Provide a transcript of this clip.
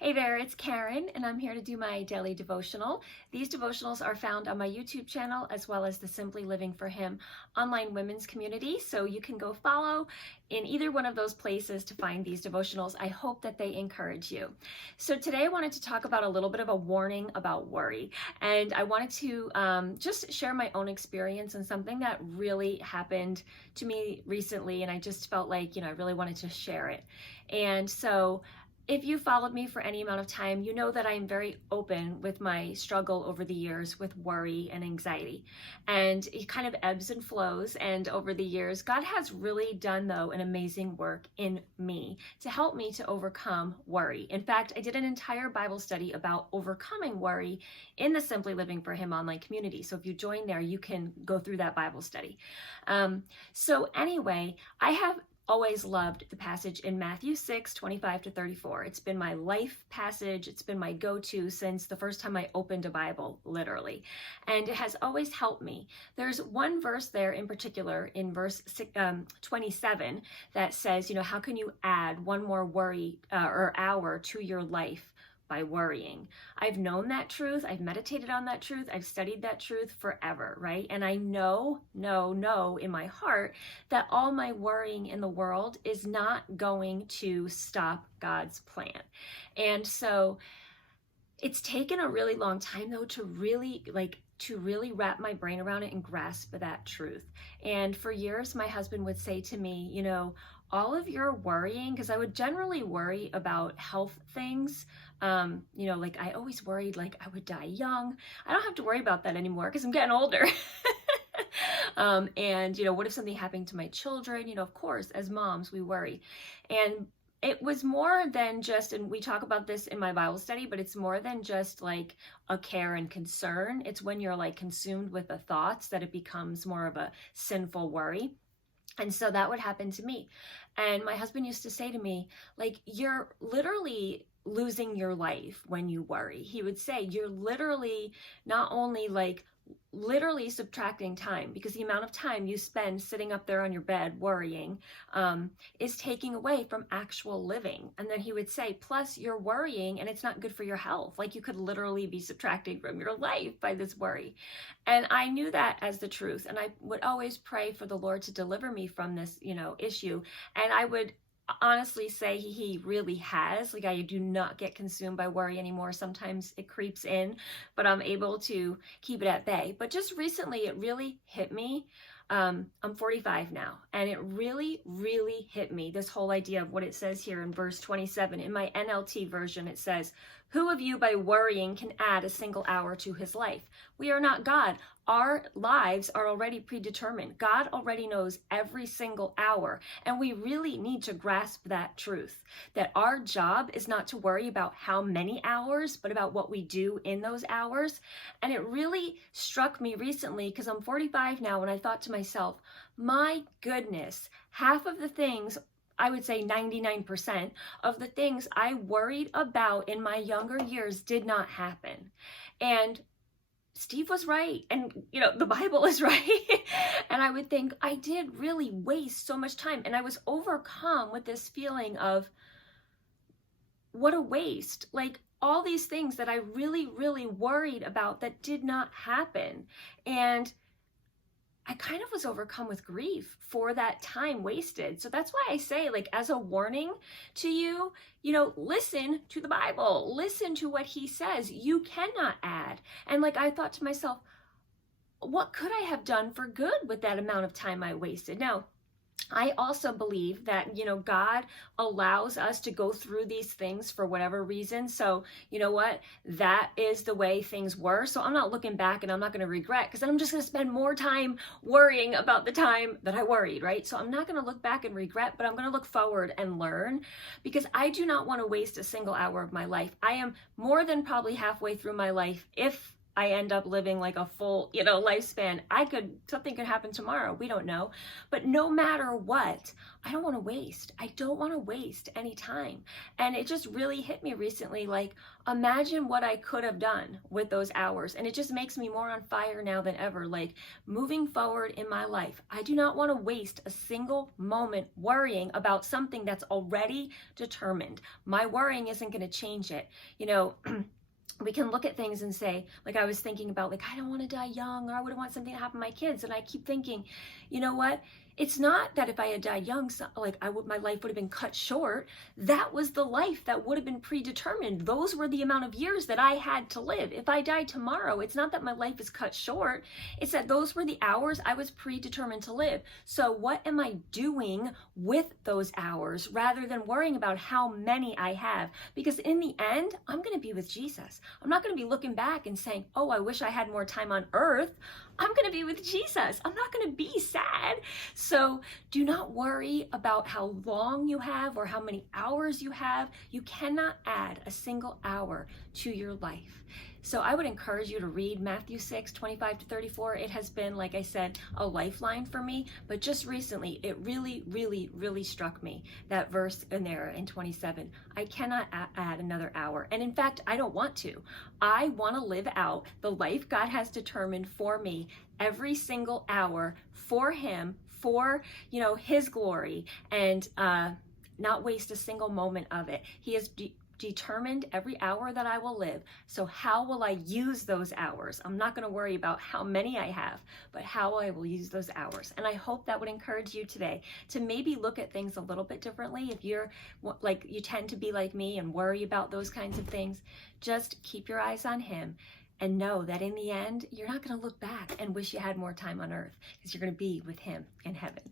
Hey there, it's Karen, and I'm here to do my daily devotional. These devotionals are found on my YouTube channel as well as the Simply Living for Him online women's community. So you can go follow in either one of those places to find these devotionals. I hope that they encourage you. So today I wanted to talk about a little bit of a warning about worry. And I wanted to just share my own experience and something that really happened to me recently. And I just felt like, I really wanted to share it. And so if you followed me for any amount of time, you know that I am very open with my struggle over the years with worry and anxiety. And it kind of ebbs and flows. And over the years, God has really done, though, an amazing work in me to help me to overcome worry. In fact, I did an entire Bible study about overcoming worry in the Simply Living for Him online community. So if you join there, you can go through that Bible study. So anyway, I have always loved the passage in Matthew 6:25-34. It's been my life passage. It's been my go-to since the first time I opened a Bible, literally. And it has always helped me. There's one verse there in particular in verse 27 that says, how can you add one more worry or hour to your life by worrying? I've known that truth. I've meditated on that truth. I've studied that truth forever, right? And I know in my heart that all my worrying in the world is not going to stop God's plan. And so it's taken a really long time, though, to really wrap my brain around it and grasp that truth. And for years, my husband would say to me, all of your worrying, because I would generally worry about health things. I always worried like I would die young. I don't have to worry about that anymore because I'm getting older. What if something happened to my children? Of course, as moms, we worry. And it was more than just, and we talk about this in my Bible study, but it's more than just like a care and concern. It's when you're like consumed with the thoughts that it becomes more of a sinful worry. And so that would happen to me. And my husband used to say to me, like, you're literally losing your life when you worry. He would say, you're literally not only literally subtracting time, because the amount of time you spend sitting up there on your bed worrying is taking away from actual living. And then he would say, plus you're worrying and it's not good for your health. Like you could literally be subtracting from your life by this worry. And I knew that as the truth. And I would always pray for the Lord to deliver me from this, issue. And I would honestly say he really has. Like I do not get consumed by worry anymore. Sometimes it creeps in, but I'm able to keep it at bay. But just recently it really hit me. I'm 45 now, and it really hit me, this whole idea of what it says here in verse 27. In my NLT version, it says, who of you by worrying can add a single hour to his life? We are not God. Our lives are already predetermined. God already knows every single hour. And we really need to grasp that truth, that our job is not to worry about how many hours, but about what we do in those hours. And it really struck me recently because I'm 45 now, and I thought to myself, my goodness, half of the things, I would say 99% of the things I worried about in my younger years did not happen. And Steve was right. And, the Bible is right. And I would think I did really waste so much time. And I was overcome with this feeling of what a waste. Like all these things that I really worried about that did not happen. And I kind of was overcome with grief for that time wasted. So that's why I say, as a warning to you, listen to the Bible, listen to what he says. You cannot add. And I thought to myself, what could I have done for good with that amount of time I wasted? Now, I also believe that, God allows us to go through these things for whatever reason. So, you know what? That is the way things were. So I'm not looking back and I'm not going to regret, because then I'm just going to spend more time worrying about the time that I worried, right? So I'm not going to look back and regret, but I'm going to look forward and learn, because I do not want to waste a single hour of my life. I am more than probably halfway through my life, if I end up living like a full, lifespan. Something could happen tomorrow. We don't know. But no matter what, I don't want to waste. I don't want to waste any time. And it just really hit me recently, like, imagine what I could have done with those hours. And it just makes me more on fire now than ever. Like, moving forward in my life, I do not want to waste a single moment worrying about something that's already determined. My worrying isn't going to change it. We can look at things and say, like I was thinking about, like, I don't want to die young, or I wouldn't want something to happen to my kids. And I keep thinking, you know what? It's not that if I had died young, my life would have been cut short. That was the life that would have been predetermined. Those were the amount of years that I had to live. If I died tomorrow, it's not that my life is cut short. It's that those were the hours I was predetermined to live. So what am I doing with those hours rather than worrying about how many I have? Because in the end, I'm going to be with Jesus. I'm not going to be looking back and saying, oh, I wish I had more time on earth. I'm going to be with Jesus. I'm not going to be sad. So do not worry about how long you have or how many hours you have. You cannot add a single hour to your life. So I would encourage you to read Matthew 6:25-34. It has been, like I said, a lifeline for me. But just recently, it really, really, really struck me, that verse in there in 27. I cannot add another hour. And in fact, I don't want to. I want to live out the life God has determined for me every single hour for Him, for, His glory, and not waste a single moment of it. He has determined every hour that I will live. So how will I use those hours? I'm not going to worry about how many I have, but how I will use those hours. And I hope that would encourage you today to maybe look at things a little bit differently. If you're like, you tend to be like me and worry about those kinds of things, just keep your eyes on Him and know that in the end, you're not going to look back and wish you had more time on earth, because you're going to be with Him in heaven.